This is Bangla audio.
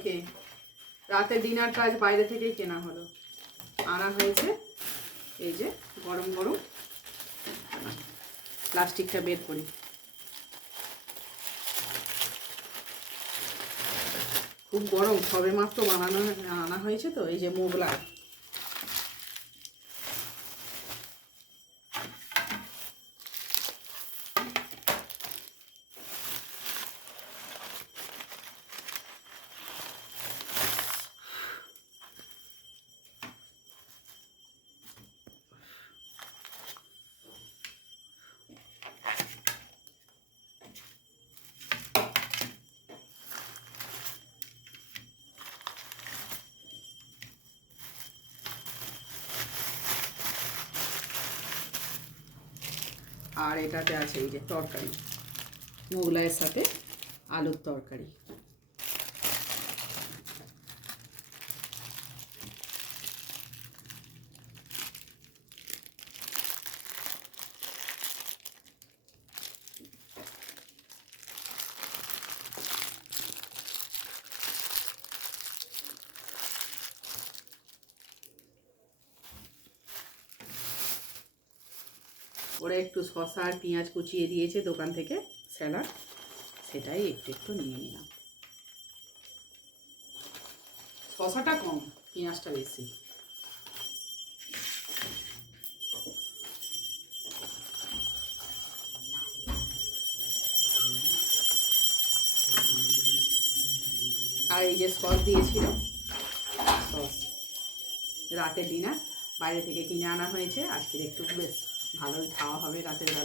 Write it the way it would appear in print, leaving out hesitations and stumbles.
সবাইকে। রাতের ডিনার কাজ বাইরে থেকেই কেনা হলো, আনা হয়েছে। এই যে গরম গরম, প্লাস্টিকটা বের করি। খুব গরম, সবে মাত্র আনা হয়েছে তো। এই যে মোগলাই, আর এটাতে আছে এই যে তরকারি, মোগলাইয়ের সাথে আলুর তরকারি। ওরা একটু শসা আর পেঁয়াজ কুচিয়ে দিয়েছে দোকান থেকে, স্যালাড, সেটাই একটু একটু নিয়ে নিলাম। শসাটা কম, পেঁয়াজটা বেশি। আর এই যে সস দিয়েছিল, সস। রাতের ডিনার বাইরে থেকে কিনে আনা হয়েছে, আজকের একটু বেশ ভালোই খাওয়া হবে রাতের বেলা।